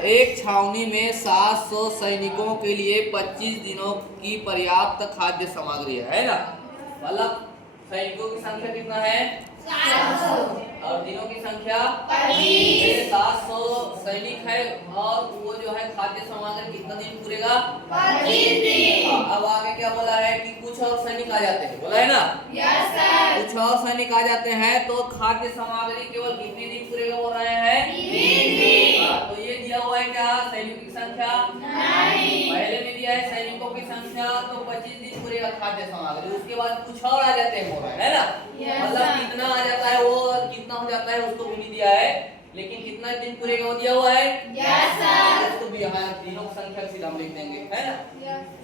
एक छावनी में 700 सैनिकों के लिए 25 दिनों की पर्याप्त खाद्य सामग्री है ना। मतलब सैनिकों की संख्या कितना है? 700 और दिनों की संख्या 25। 700 सैनिक है और वो जो है खाद्य सामग्री कितना दिन पूरेगा? 25 दिन। अब आगे क्या बोला है कि कुछ और सैनिक आ जाते हैं, बोला है ना? Yes sir. कुछ और सैनिक आ जाते हैं तो खाद्य सामग्री केवल कितने दिन पूरेगा बोल रहे हैं? 20 दिन। तो ये दिया हुआ है क्या सैनिकों की संख्या? नहीं। पहले में दिया है सैनिकों की संख्या तो 25 दिन पूरेगा खाद्य सामग्री, उसके बाद कुछ और आ जाते हैं, बोल रहे हैं ना। मतलब कितना आ जाता है वो कितना हो जाता है उसको भी नहीं दिया है, लेकिन कितना दिन पूरेगा वो दिया हुआ है। Yes sir. उसको भी यहाँ दिनों की संख्या सीधा हम लिख देंगे, है ना।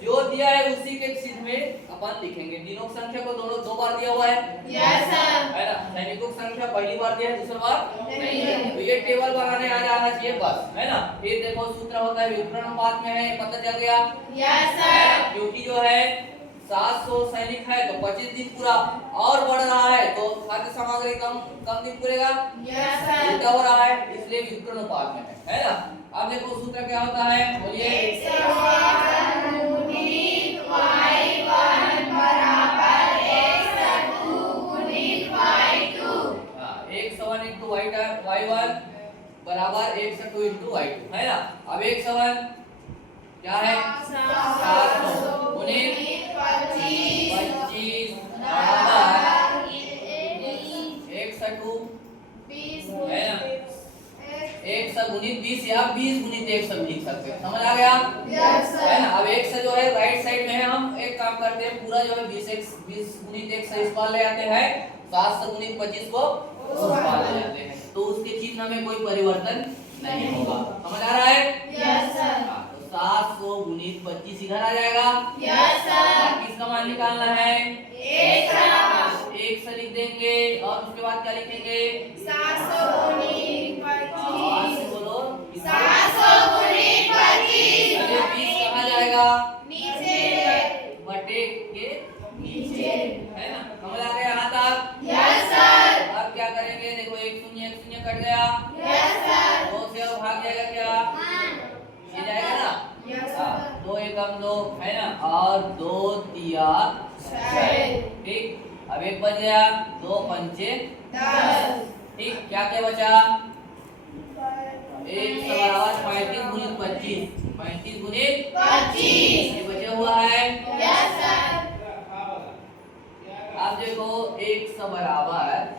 जो दिया है उसी के सीध में अपन लिखेंगे। दिनों की संख्या को दोनों दो बार दिया हुआ है। Yes sir. है ना। सैनिकों की संख्या पहली बार दिया है, दूसरी बार नहीं। तो ये टेबल बनाने आ जाना चाहिए बस, है ना। फिर देखो सूत्र होता है व्युत्क्रम अनुपात में है, पता चल गया। Yes sir. क्योंकि जो है 700 सैनिक है तो 25 दिन पूरा और बढ़ रहा है तो खाद्य सामग्री कम दिन पूरेगा। Yes sir. उल्टा हो रहा है इसलिए व्युत्क्रम अनुपात में है ना। अब देखो सूत्र क्या होता है, बोलिए। y1 बराबर 102 into y2 है ना। अब 1 क्या है? 700 गुणित 25 बराबर 102 है ना। 100 गुणित 20 या 20 गुणित 100 लिख सकते हैं, समझ आ गया? है ना। अब 100 जो है राइट साइड में है, हम एक काम करते हैं पूरा जो है 20 गुणित 100 इस पार ले आते हैं, 700 गुणित 25 को उस पार ले जाते हैं, तो उसके चिन्ह में कोई परिवर्तन नहीं होगा। समझ आ रहा है? Yes sir. तो 700 गुणित 25 इधर आ जाएगा। Yes sir. किसका मान निकालना है? 1 लिख देंगे और उसके बाद क्या लिखेंगे? 700 गुणित 25। बोलो 700 गुणित 25। अरे 20 कहाँ जाएगा? नीचे बटे के नीचे, है ना। समझ आ गया यहाँ तक? Yes sir. अब क्या करेंगे? देखो 1 शून्य कट गया। Yes sir. 2 से और भाग जाएगा क्या? ये जाएगा ना। Yes sir. 2 एकम 2 है ना, और 2 तिया 6। ठीक। अब 1 बच गया, 2 पंचे 10। ठीक। क्या क्या बचा? 1 बराबर 35 गुणित 25। 35 गुणित 25 ये बचा हुआ है। Yes sir. अब देखो 1 बराबर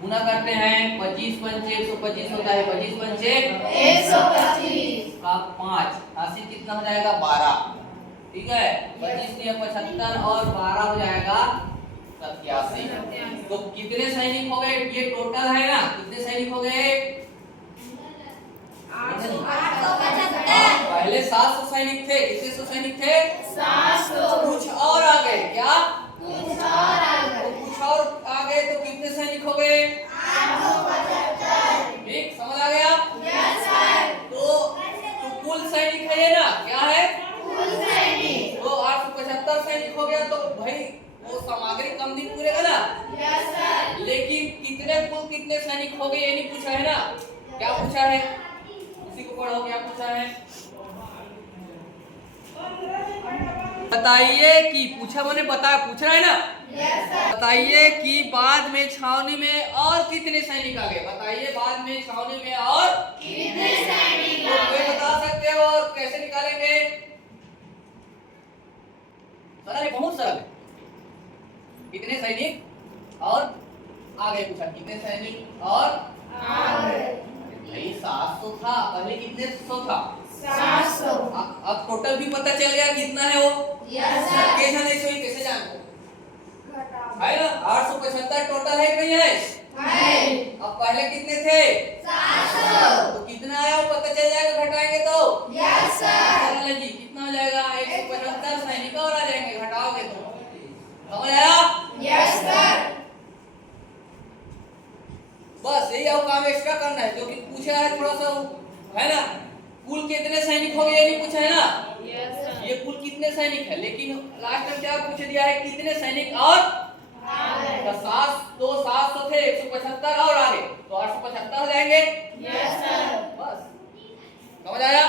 गुना करते हैं, 25 पंचे 125 होता है, 25 पंचे 125 का 5 80 कितना हो जाएगा? 12। ठीक है। 25 दिया 75 और 12 हो जाएगा 87। तो कितने सैनिक हो गए? ये टोटल है ना, कितने सैनिक हो गए? 875। पहले 700 सैनिक थे, कितने सौ सैनिक थे? 700। कुछ और आ गए क्या? कुछ और आ गए। तो कुछ और आ गए तो कितने सैनिक हो गए? 875। ठीक। समझ आ गया? Yes sir. तो कुल सैनिक है ये ना, क्या है? कुल सैनिक। तो 875 सैनिक हो गया तो भाई वो सामग्री कम दिन पूरेगा ना। Yes sir. लेकिन कितने सैनिक हो गए ये नहीं पूछा है ना। क्या पूछा है? उसी को पढ़ो, क्या पूछा है? बताइए कि पूछा मैंने बताया, पूछ रहा है ना। Yes sir. बताइए कि बाद में छावनी में और कितने सैनिक आ गए? बताइए बाद में छावनी में और कितने सैनिक आ गए? तो बता सकते हो और कैसे निकालेंगे? सरल, बहुत सरल। कितने सैनिक और आ गए पूछा, कितने सैनिक और आ गए? भाई 700 था पहले, कितने 100 था? 700। अब टोटल भी पता चल गया कितना है वो। Yes sir. कैसे जानो? है ना। 875 टोटल है कि नहीं है? है। अब पहले कितने थे? 700। तो कितना आया वो पता चल जाएगा घटाएंगे तो। Yes sir. जी कितना हो जाएगा? 175 सैनिक और आ जाएंगे घटाओगे तो। समझ आया? Yes sir. बस यही और काम एक्स्ट्रा करना है क्योंकि पूछा है थोड़ा सा, है ना। कुल कितने सैनिक हो गए ये नहीं पूछा है ना। Yes sir. ये कुल कितने सैनिक है, लेकिन लास्ट में क्या पूछ दिया है? कितने सैनिक और तो 700 थे, 175 और आ गए तो 875 हो जाएंगे। Yes sir. बस समझ आया?